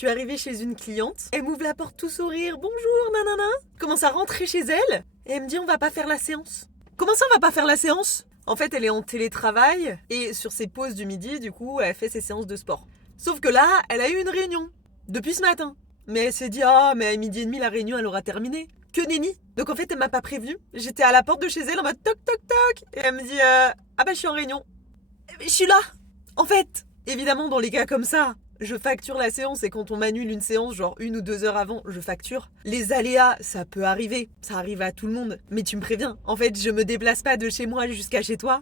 suis arrivée chez une cliente, elle m'ouvre la porte tout sourire, bonjour, nanana. Commence à rentrer chez elle, et elle me dit on va pas faire la séance. Comment ça on va pas faire la séance? En fait, elle est en télétravail, et sur ses pauses du midi, du coup, elle fait ses séances de sport. Sauf que là, elle a eu une réunion, depuis ce matin. Mais elle s'est dit, mais à 12h30, la réunion, elle aura terminé. Que nenni. Donc en fait, elle m'a pas prévenu. J'étais à la porte de chez elle en mode toc toc toc. Et elle me dit, je suis en réunion. Je suis là. En fait, évidemment, dans les cas comme ça, je facture la séance et quand on m'annule une séance, genre 1 ou 2 heures avant, je facture. Les aléas, ça peut arriver. Ça arrive à tout le monde. Mais tu me préviens. En fait, je me déplace pas de chez moi jusqu'à chez toi.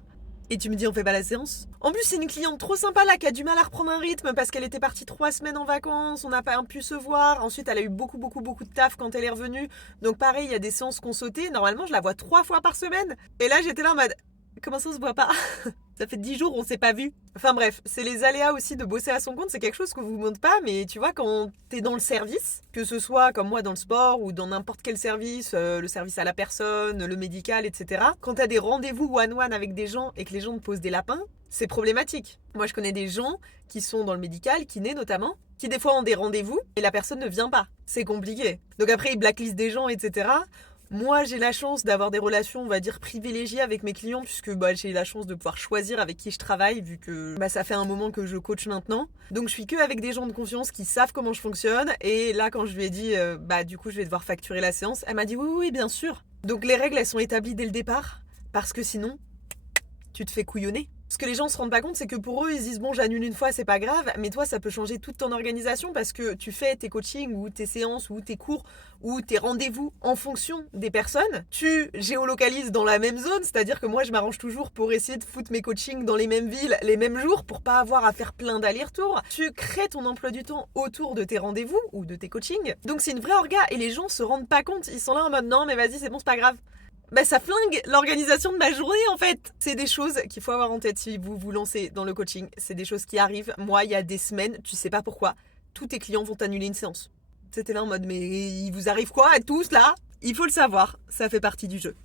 Et tu me dis on fait pas la séance. En plus c'est une cliente trop sympa là qui a du mal à reprendre un rythme parce qu'elle était partie 3 semaines en vacances, on n'a pas pu se voir. Ensuite elle a eu beaucoup de taf quand elle est revenue. Donc pareil, il y a des séances qu'on sautait. Normalement je la vois 3 fois par semaine. Et là j'étais là en mode comment ça on se voit pas? Ça fait 10 jours on s'est pas vu. Enfin bref, c'est les aléas aussi de bosser à son compte, c'est quelque chose qu'on vous montre pas, mais tu vois quand t'es dans le service, que ce soit comme moi dans le sport ou dans n'importe quel service, le service à la personne, le médical, etc. Quand t'as des rendez-vous one-one avec des gens et que les gens te posent des lapins, c'est problématique. Moi je connais des gens qui sont dans le médical, kinés notamment, qui des fois ont des rendez-vous et la personne ne vient pas. C'est compliqué. Donc après ils blacklistent des gens, etc. Moi, j'ai la chance d'avoir des relations, on va dire, privilégiées avec mes clients puisque j'ai la chance de pouvoir choisir avec qui je travaille vu que ça fait un moment que je coach maintenant. Donc, je suis que avec des gens de confiance qui savent comment je fonctionne. Et là, quand je lui ai dit, du coup, je vais devoir facturer la séance, elle m'a dit oui, bien sûr. Donc, les règles, elles sont établies dès le départ parce que sinon, tu te fais couillonner. Ce que les gens se rendent pas compte, c'est que pour eux, ils disent bon, j'annule une fois, c'est pas grave, mais toi, ça peut changer toute ton organisation parce que tu fais tes coachings ou tes séances ou tes cours ou tes rendez-vous en fonction des personnes. Tu géolocalises dans la même zone, c'est-à-dire que moi, je m'arrange toujours pour essayer de foutre mes coachings dans les mêmes villes, les mêmes jours, pour pas avoir à faire plein d'allers-retours. Tu crées ton emploi du temps autour de tes rendez-vous ou de tes coachings. Donc c'est une vraie orga et les gens se rendent pas compte. Ils sont là en mode non, mais vas-y, c'est bon, c'est pas grave. Ça flingue l'organisation de ma journée en fait. C'est des choses qu'il faut avoir en tête si vous vous lancez dans le coaching. C'est des choses qui arrivent. Moi, il y a des semaines, tu sais pas pourquoi, tous tes clients vont annuler une séance. C'était là en mode mais il vous arrive quoi à tous là? Il faut le savoir, ça fait partie du jeu.